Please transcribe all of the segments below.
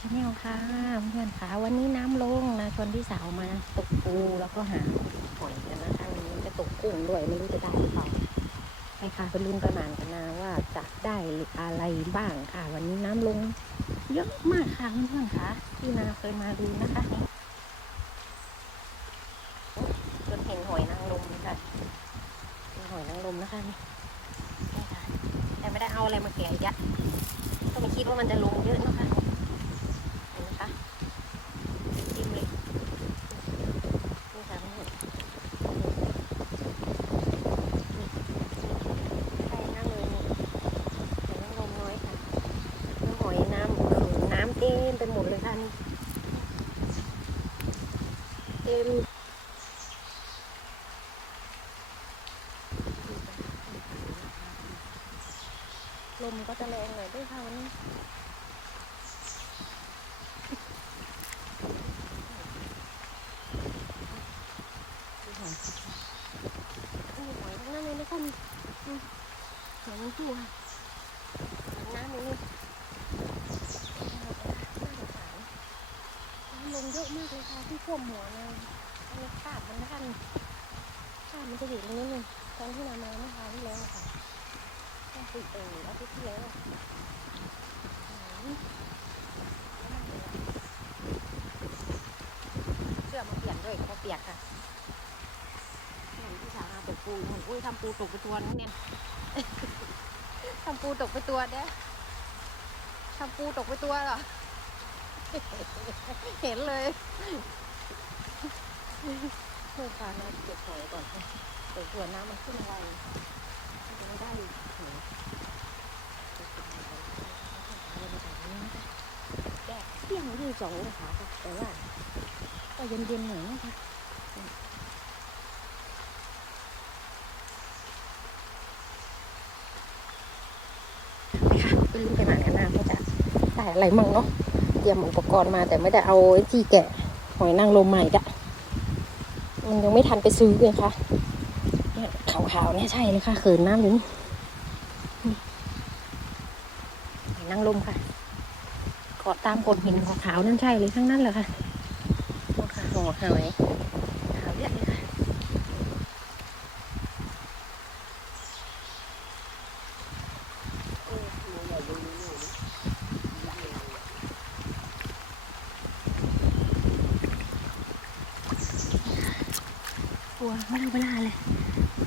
ชาแนลค่ะเพื่อนค่ะวันนี้น้ำลงนะชวนพี่สาวมาตกปูแล้วก็หาหอยกันนะคะวันนี้จะตกกุ้งด้วยไม่รู้จะได้หรือเปล่าให้ค่ะไปลุ้นประมาณกันนะว่าจะได้อะไรบ้างค่ะ วันนี้น้ำลง เยอะมากค่ะเพื่อนๆค่ะที่นาเคยมาดูนะคะนี่จนเห็นหอยนางรมเลยค่ะเป็นหอยนางรมนะคะนี่ค่ะแต่ไม่ได้เอาอะไรมาแกะอีกอะก็ไม่คิดว่ามันจะลงเยอะนะคะ เห็นไหมคะจิ้มเลยนี่ค่ะนี่ใช่นั่งเลยนี่เห็นน้ำลมน้อยค่ะน้ำหอยน้ำเออน้ำเต็ม ไปหมดเลยค่ะนี่เต็มลมก็จะแรงหน่อยด้วยค่ะวันนี้มีหอยทั้งนั้นเลยนะคะนี่อืมหอยนางรมค่ะน้ำนี้สงสารน้ำลงเยอะ มากเลยค่ะที่ท่วมหัวเลยอันนี้คราบมันนะคะนี่คราบมันจะอยู่ตรงนี้เลยตอนที่นามาเมื่อคราวที่แล้วอะค่ะก็คือเอออาทิตย์ที่แล้วอะอืมเสื้อมาเปลี่ยนด้วยก็เปียกค่ะเห็นพี่สาวมาตกปูนู่นอุ้ยทำปูตกไปตัวนึงเนี่ยทำปูตกไปตัวเด้ทำปูตกไปตัวเหรอ เห็นเลยเพื่อการน้ำเก็บหอยก่อนเดี๋ยวตัวน้ำมันขึ้นไวจะไม่ได้หอยแดดเที่ยงที่สองนะคะแต่ว่าก็เย็นๆหน่อยนะคะไปลุ้นกันหน่อยนะว่าจะได้อะไรมั่งเนาะ เตรียมอุปกรณ์มาแต่ไม่ได้เอาที่แกะหอยนางรมใหม่กะมันยังไม่ทันไปซื้อเลยค่ะเนี่ยขาวๆเนี่ยใช่เลยค่ะเขินน้ำลิ้นหอยนางรมค่ะเกาะตามกดหินขาวๆนั่นใช่เลยทั้งนั้นเลยค่ะโอ้ค่ะหัวหอยอะเลยค่ะ กลัวไม่รู้เวลาเลย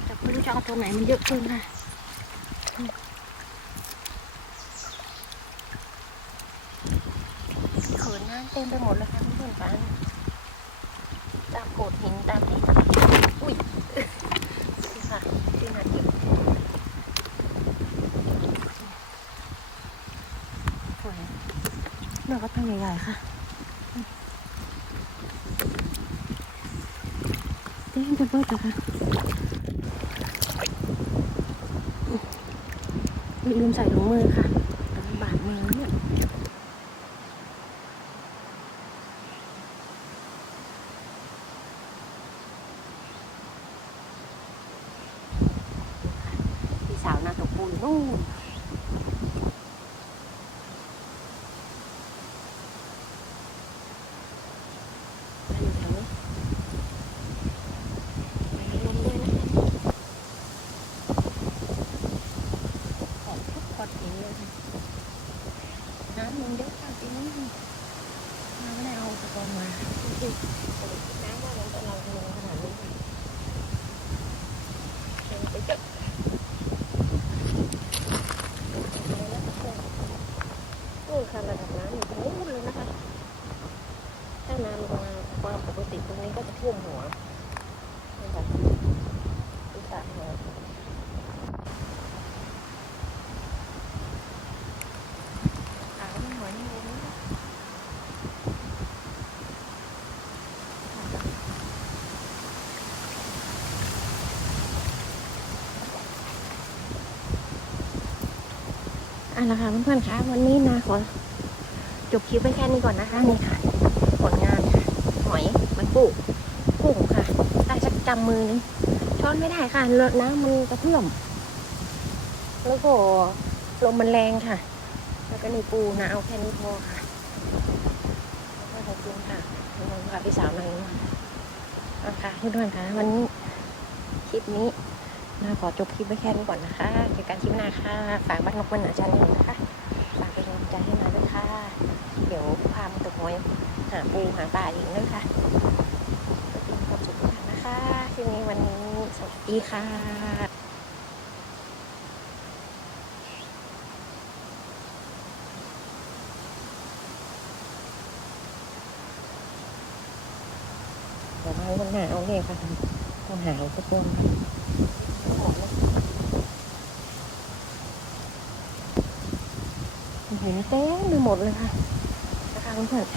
แต่ไม่รู้จะเอาตัวไหนมันเยอะเกินค่ะเขินน้ำเต็มไปหมดเลยค่ะเพื่อนๆฟ้าตามโขดหินตามนี้อุ้ยนี่ค่ะที่นาเก็บสวยเลือกก็ตั้งใหญ่ๆค่ะ เต็มไปหมดเลยค่ะไม่ลืมใส่ถุงมือค่ะบาดมือเนี่ยพี่สาวนาตกปูนนู่นมาอยู่แถวนี้มาลมด้วยนะ ออกทุกขอดหินเลยค่ะน้ำมันเยอะค่ะปีนี้เราไม่ได้เอาอุปกรณ์มาจริงๆแต่คิด น้ำว่ามันจะเราลงขนาดนี้เห็นไปเยอะนู่นค่ะระดับน้ำอยู่ตรงนู้นเลยนะคะถ้าน้ำลงมาความปกติตรงนี้ก็จะท่วมหัวนี่ค่ะที่สระหัว ขาวมันหอยนางรมนะคะ อะละค่ะเพื่อนๆคะวันนี้นะขอจบคลิปไปแค่นี้ก่อนนะคะนี่ค่ะผลงานค่ะหอยมันปูกุ้งค่ะได้สักกำมือนึงช้อนไม่ได้ค่ะเลอะน้ำมันกระเพื่อม แล้วก็ลมมันแรงค่ะ แล้วก็นี่ปูนะเอาแค่นี้พอค่ะจริงค่ะน้องพาพี่สาวนั่งเอาค่ะทุกท่านๆคะวันนี้คลิปนี้ นาขอจบคลิปไว้แค่นี้ก่อนนะคะ เจอกันคลิปหน้าค่ะ ฝากบ้านนกมันหนาจันทร์นะคะ ฝากเป็นกำลังใจให้นาด้วยค่ะ เดี๋ยวพามาตกหอยหาปูหาปลาอีกนะคะเป็นความสุขทุกท่านนะคะคลิปนี้วันนี้ สวัสดีค่ะเดี๋ยวมาวันหนาวเนี่ยค่ะต้อหายทุกคน เห็นเต็มไปหมดเลยค่ะ นะคะเพื่อน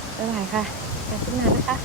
ๆบ๊ายบายค่ะการทุกนานนะคะ